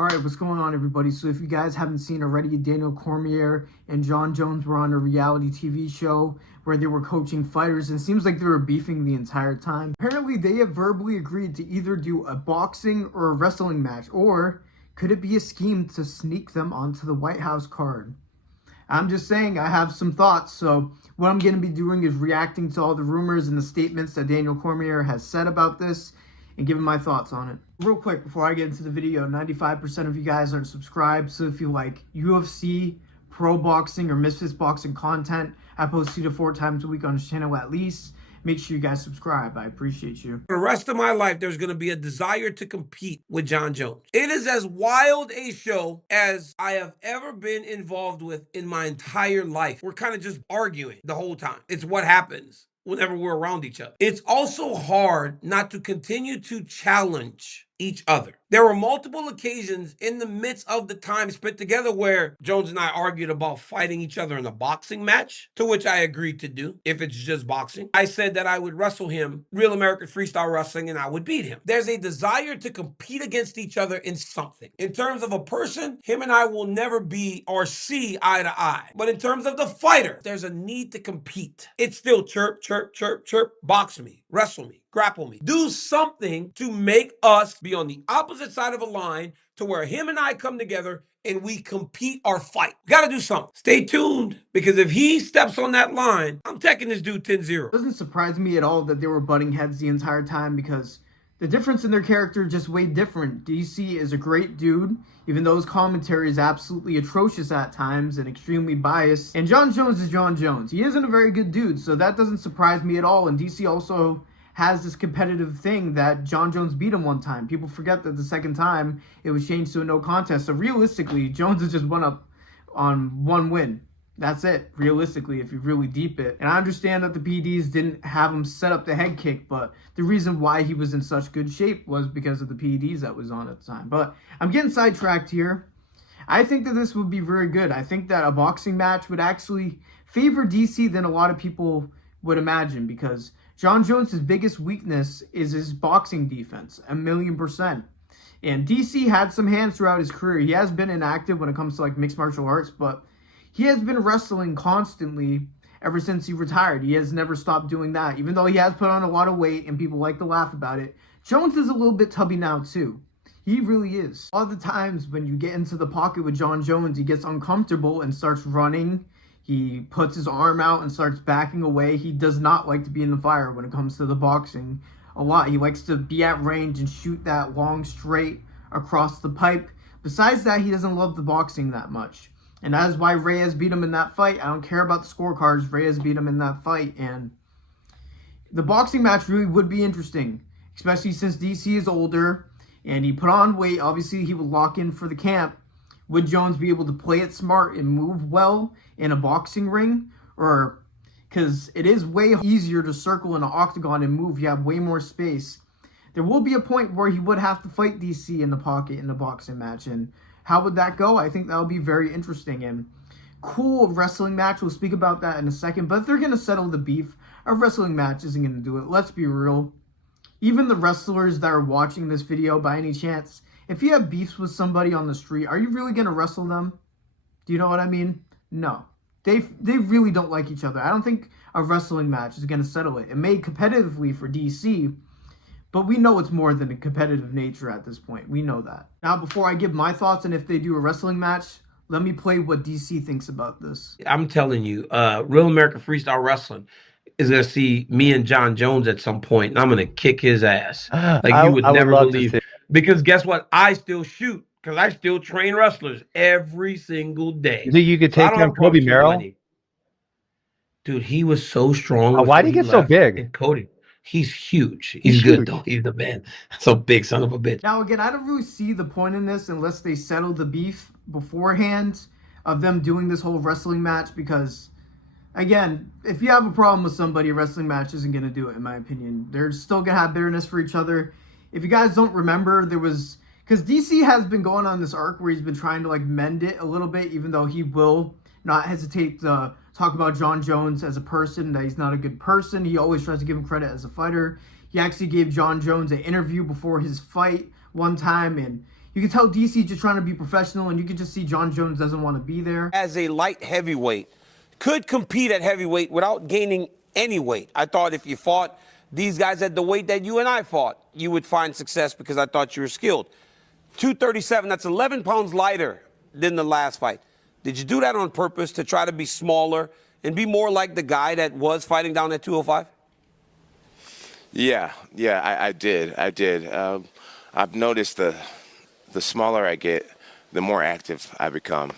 All right, what's going on, everybody? So if you guys haven't seen already, Daniel Cormier and Jon Jones were on a reality TV show where they were coaching fighters, and it seems like they were beefing the entire time. Apparently, they have verbally agreed to either do a boxing or a wrestling match, or could it be a scheme to sneak them onto the White House card? I'm just saying, I have some thoughts. So what I'm going to be doing is reacting to all the rumors and the statements that Daniel Cormier has said about this and giving my thoughts on it. Real quick, before I get into the video, 95% of you guys aren't subscribed. So if you like UFC, pro boxing, or Misfits boxing content, I post 2 to 4 times a week on this channel at least. Make sure you guys subscribe. I appreciate you. For the rest of my life, there's going to be a desire to compete with Jon Jones. It is as wild a show as I have ever been involved with in my entire life. We're kind of just arguing the whole time. It's what happens whenever we're around each other. It's also hard not to continue to challenge each other. There were multiple occasions in the midst of the time spent together where Jones and I argued about fighting each other in a boxing match, to which I agreed to do if it's just boxing. I said that I would wrestle him, Real American Freestyle Wrestling, and I would beat him. There's a desire to compete against each other in something. In terms of a person, him and I will never be or see eye to eye. But in terms of the fighter, there's a need to compete. It's still chirp, chirp, chirp, chirp, box me, wrestle me, grapple me. Do something to make us be on the opposite side of a line to where him and I come together and we compete or fight. Got to do something. Stay tuned, because if he steps on that line, I'm taking this dude 10-0. It doesn't surprise me at all that they were butting heads the entire time, because the difference in their character just way different. DC is a great dude, even though his commentary is absolutely atrocious at times and extremely biased. And Jon Jones is Jon Jones. He isn't a very good dude, so that doesn't surprise me at all. And DC also has this competitive thing that Jon Jones beat him one time. People forget that the second time it was changed to a no contest. So realistically, Jones has just won up on one win. That's it, realistically, if you really deep it. And I understand that the PEDs didn't have him set up the head kick, but the reason why he was in such good shape was because of the PEDs that was on at the time. But I'm getting sidetracked here. I think that this would be very good. I think that a boxing match would actually favor DC than a lot of people would imagine, because Jon Jones' biggest weakness is his boxing defense, 1,000,000%. And DC had some hands throughout his career. He has been inactive when it comes to like mixed martial arts, but he has been wrestling constantly ever since he retired. He has never stopped doing that, even though he has put on a lot of weight and people like to laugh about it. Jones is a little bit tubby now too. He really is. All the times when you get into the pocket with Jon Jones, he gets uncomfortable and starts running. He puts his arm out and starts backing away. He does not like to be in the fire when it comes to the boxing a lot. He likes to be at range and shoot that long straight across the pipe. Besides that, he doesn't love the boxing that much. And that is why Reyes beat him in that fight. I don't care about the scorecards. Reyes beat him in that fight. And the boxing match really would be interesting, especially since DC is older and he put on weight. Obviously, he would lock in for the camp. Would Jones be able to play it smart and move well in a boxing ring? Or, because it is way easier to circle in an octagon and move. You have way more space. There will be a point where he would have to fight DC in the pocket in the boxing match. And how would that go? I think that would be very interesting and cool wrestling match. We'll speak about that in a second. But if they're going to settle the beef, a wrestling match isn't going to do it. Let's be real. Even the wrestlers that are watching this video, by any chance, if you have beefs with somebody on the street, are you really going to wrestle them? Do you know what I mean? No. They really don't like each other. I don't think a wrestling match is going to settle it. It may competitively for DC, but we know it's more than a competitive nature at this point. We know that. Now, before I give my thoughts on if they do a wrestling match, let me play what DC thinks about this. I'm telling you, Real American Freestyle Wrestling is going to see me and Jon Jones at some point, and I'm going to kick his ass. Like you would never believe. Because guess what? I still shoot, because I still train wrestlers every single day. You think you could take down Kobe Merrill? Dude, he was so strong. Why did he get so big? And Cody, he's huge. He's good, though. He's the man. That's a big son of a bitch. Now, again, I don't really see the point in this unless they settle the beef beforehand of them doing this whole wrestling match, because, again, if you have a problem with somebody, a wrestling match isn't going to do it, in my opinion. They're still going to have bitterness for each other. If you guys don't remember, there was, because DC has been going on this arc where he's been trying to like mend it a little bit, even though he will not hesitate to talk about Jon Jones as a person, that he's not a good person. He always tries to give him credit as a fighter. He actually gave Jon Jones an interview before his fight one time, and You can tell DC just trying to be professional, and you can just see Jon Jones doesn't want to be there. As a light heavyweight, could compete at heavyweight without gaining any weight. I thought if you fought these guys at the weight that you and I fought, you would find success because I thought you were skilled. 237, that's 11 pounds lighter than the last fight. Did you do that on purpose to try to be smaller and be more like the guy that was fighting down at 205? Yeah, I did. I've noticed the smaller I get, the more active I become.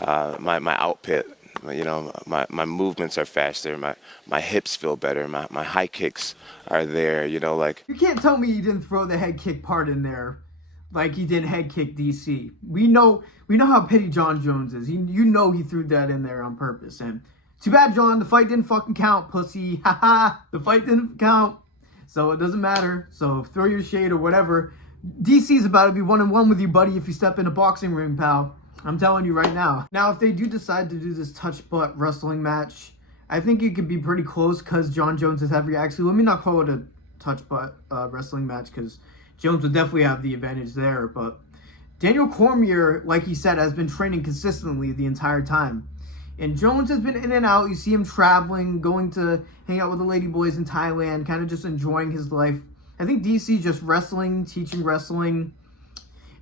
My output, my movements are faster. My hips feel better. My high kicks are there. You can't tell me you didn't throw the head kick part in there, like you didn't head kick DC. We know how petty Jon Jones is. He threw that in there on purpose. And too bad, Jon. The fight didn't fucking count, pussy. Haha. The fight didn't count, so it doesn't matter. So throw your shade or whatever. DC's about to be 1-1 with you, buddy, if you step in a boxing ring, pal. I'm telling you right now. Now, if they do decide to do this touch butt wrestling match, I think it could be pretty close because Jon Jones is heavy. Actually, let me not call it a touch butt wrestling match because Jones would definitely have the advantage there. But Daniel Cormier, like he said, has been training consistently the entire time. And Jones has been in and out. You see him traveling, going to hang out with the lady boys in Thailand, kind of just enjoying his life. I think DC just wrestling, teaching wrestling,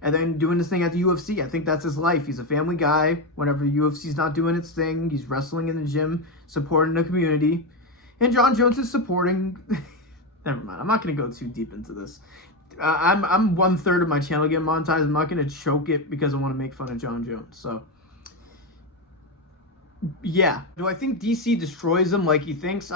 and then doing this thing at the UFC. I think that's his life. He's a family guy. Whenever the UFC's not doing its thing, he's wrestling in the gym, supporting the community. And Jon Jones is supporting... Never mind. I'm not going to go too deep into this. I'm 1/3 of my channel getting monetized. I'm not going to choke it because I want to make fun of Jon Jones. So, yeah. Do I think DC destroys him like he thinks?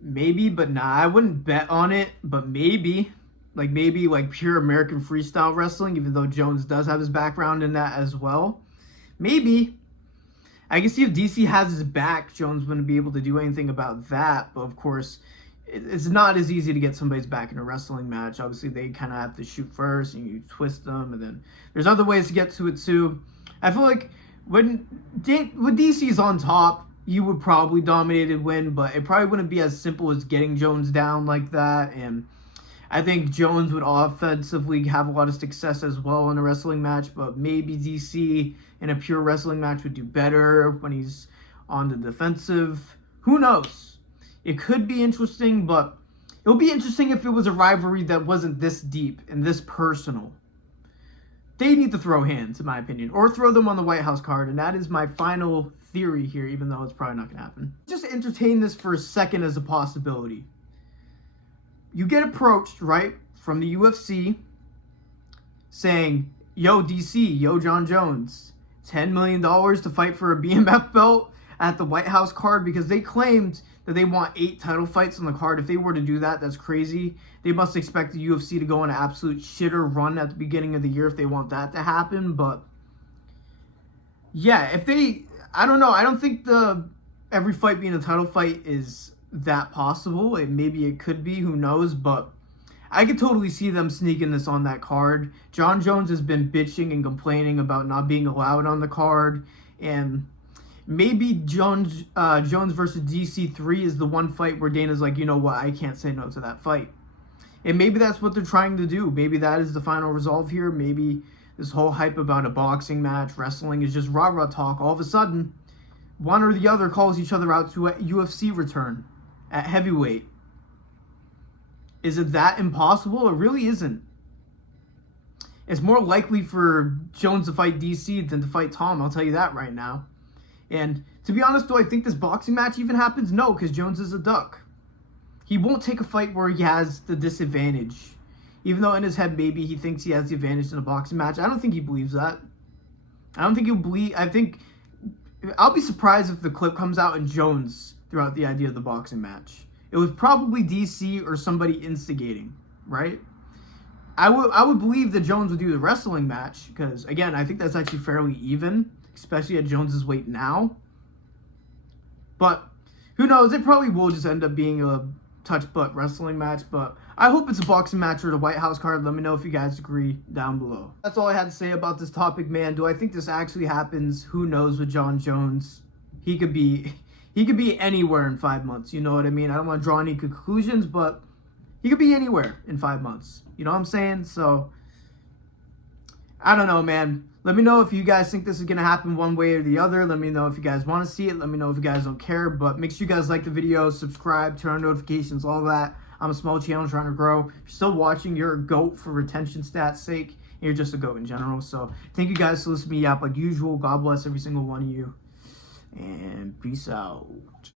Maybe, but nah. I wouldn't bet on it, but maybe. Maybe pure American freestyle wrestling, even though Jones does have his background in that as well. Maybe. I can see if DC has his back, Jones wouldn't be able to do anything about that. But, of course, it's not as easy to get somebody's back in a wrestling match. Obviously, they kind of have to shoot first, and you twist them, and then there's other ways to get to it, too. I feel like when DC's on top, you would probably dominate and win, but it probably wouldn't be as simple as getting Jones down like that. And I think Jones would offensively have a lot of success as well in a wrestling match, but maybe DC in a pure wrestling match would do better when he's on the defensive. Who knows? It could be interesting, but it would be interesting if it was a rivalry that wasn't this deep and this personal. They need to throw hands, in my opinion, or throw them on the White House card, and that is my final theory here, even though it's probably not going to happen. Just entertain this for a second as a possibility. You get approached, right, from the UFC saying, yo, DC, yo, Jon Jones, $10 million to fight for a BMF belt at the White House card because they claimed that they want 8 title fights on the card. If they were to do that, that's crazy. They must expect the UFC to go on an absolute shitter run at the beginning of the year if they want that to happen. But yeah, I don't know. I don't think every fight being a title fight is that possible. Maybe it could be, who knows, but I could totally see them sneaking this on that card. Jon Jones has been bitching and complaining about not being allowed on the card, and maybe Jones versus DC3 is the one fight where Dana's like, you know what, I can't say no to that fight. And maybe that's what they're trying to do. Maybe that is the final resolve here. Maybe this whole hype about a boxing match, wrestling, is just rah-rah talk. All of a sudden, one or the other calls each other out to a UFC return at heavyweight. Is it that impossible? It really isn't. It's more likely for Jones to fight DC than to fight Tom, I'll tell you that right now. And to be honest, do I think this boxing match even happens? No, because Jones is a duck. He won't take a fight where he has the disadvantage. Even though in his head maybe he thinks he has the advantage in a boxing match. I don't think he believes that. I think I'll be surprised if the clip comes out and Jones threw out the idea of the boxing match. It was probably DC or somebody instigating, right? I would believe that Jones would do the wrestling match because, again, I think that's actually fairly even, especially at Jones's weight now. But who knows? It probably will just end up being a touch butt wrestling match. But I hope it's a boxing match or the White House card. Let me know if you guys agree down below. That's all I had to say about this topic, man. Do I think this actually happens? Who knows with Jon Jones? He could be anywhere in 5 months. You know what I mean? I don't want to draw any conclusions, but he could be anywhere in 5 months. You know what I'm saying? So, I don't know, man. Let me know if you guys think this is going to happen one way or the other. Let me know if you guys want to see it. Let me know if you guys don't care. But make sure you guys like the video, subscribe, turn on notifications, all that. I'm a small channel trying to grow. If you're still watching, you're a GOAT for retention stats sake. And you're just a GOAT in general. So thank you guys for listening to me up like usual. God bless every single one of you. And peace out.